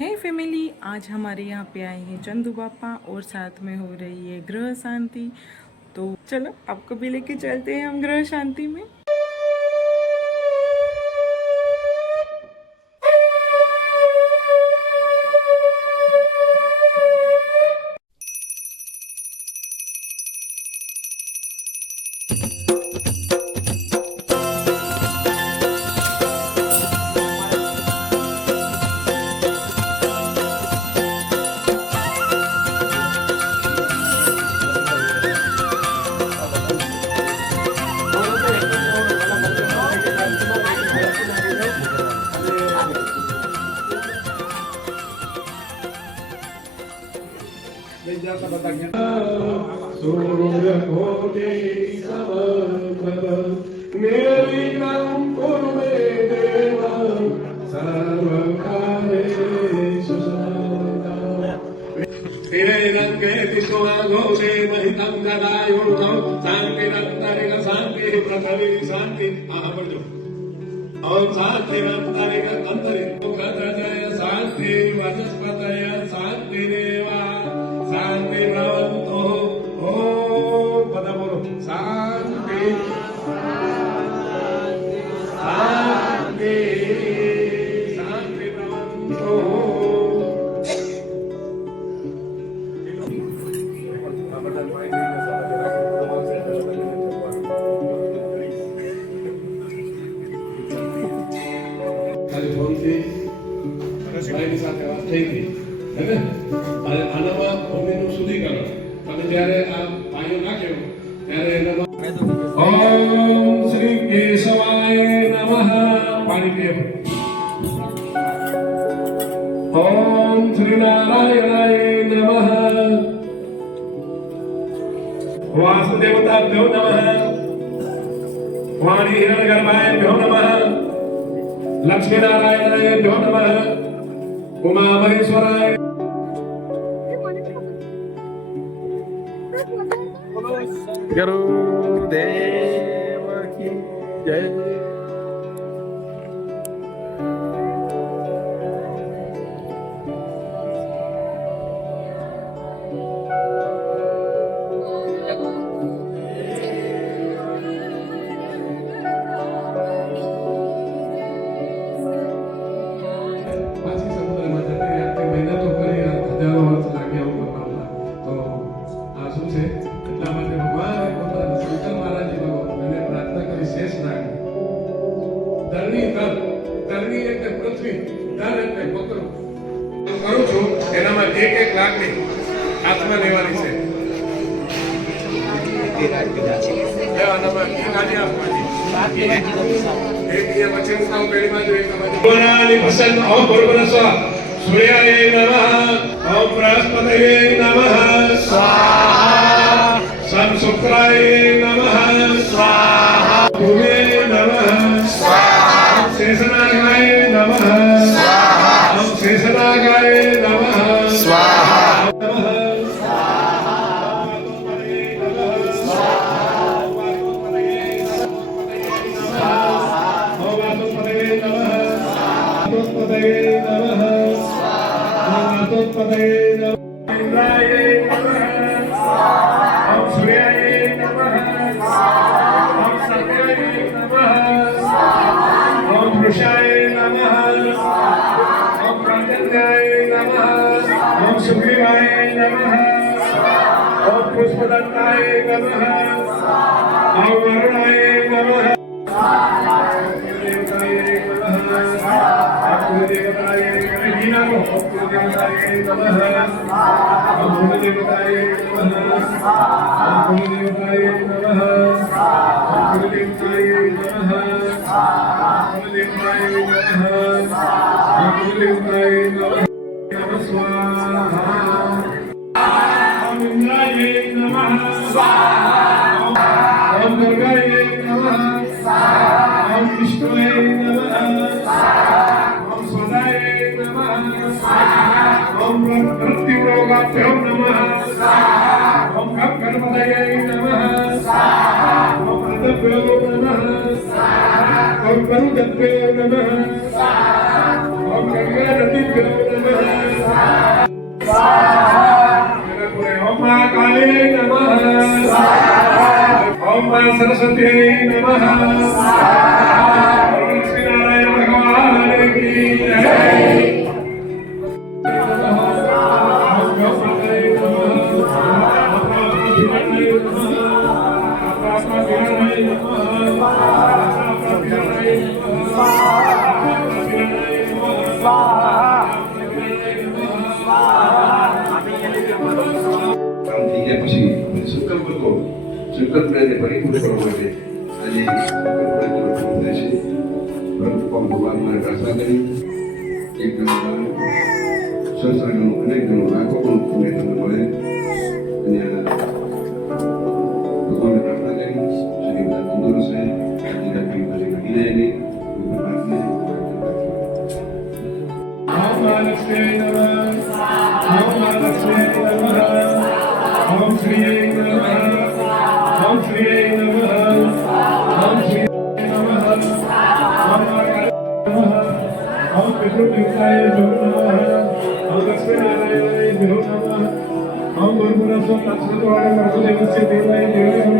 है फैमिली, आज हमारे यहाँ पे आए हैं चंदू बापा और साथ में हो रही है ग्रह शांति। तो चलो आपको भी लेके चलते हैं हम ग्रह शांति में। ओम शांति रत्नारिक अंतरिक जय शांति वनस्पतय शांति देवा शांति भवन्तु। ओम पद बोलो शांति शांति शांति भवन्तु। સાથે વાત થઈ ગઈ હે ને, અને આનામાં ભૂમિનું શુદ્ધિકરણ તમે જ્યારે આ પાયો નાખ્યો ત્યારે એનામાં ઓમ શ્રી કેશવાય નમઃ પાણી પીએ. ઓમ શ્રી નારાયણાય નમઃ વાસુદેવતાભ્યો નમઃ વાણી હિરણ્યગર્ભાય નમઃ લક્ષ્મી નારાયણાય નમઃ उमा महेश्वराय गुरुदेव की जय. એનામાં એક લાખની આત્મા લેવાની છે. સૂર્યાય નમઃ ઓમ બૃહસ્પતયે નમઃ સ્વાહા સમ શુક્રાય નમઃ સ્વાહા ભૂમે નમઃ સ્વાહા શેષનાગાય નમઃ સ્વાહા ઓમ શેષનાગાય નમઃ સ્વાહા पुष्पदत्ताय नमः ओम वरुणाय नमः देवताय नमः देवताय नमः देवताय नमः ओम देवताय नमः ओम देवताय नमः ओम देवताय नमः ओम देवताय नमः ओम देवताय नमः स्वाहा ओम दुर्गाय नमः ओम विष्णुवे नमः ओम सदाय नमः ओम मृत्युरोगाभ्यो नमः ओम गणपतये नमः ओम रथभ्यो नमः ओम गरुडभ्यो नमः ओम ओम मां काली नमः ओम मां सरस्वती नमः ओम श्री नारायण भगवान की जय કામ થઈ ગયા પછી સંકલ્પ હતો સંકલ્પને પરિપૂર્ણ કરવા માટે આજે સંકલ્પ પૂર્ણ થાય છે બ્રહ્મ ભગવાનને પ્રાર્થના કરી એક ગણું સંસાર ગણું અનેક ગણું લાખો પણ પુણ્ય તમને મળે અને ભગવાનને પ્રાર્થના કરી શરીર બધા તંદુરસ્ત રહે જીરા પી પછી ઘટી જાય નહીં ભગવાનને ओम महालक्ष्मी नमः ओम महालक्ष्मी नमः ओम श्री नमः ओम श्री नमः ओम श्री नमः ओम नमः ओम पितृदेवताय नमः ओम लक्ष्मी नारायणाय नमः ओम गुरुपुरस्व तत्सर्वाणि मरुदेवस्य देवाय देवाय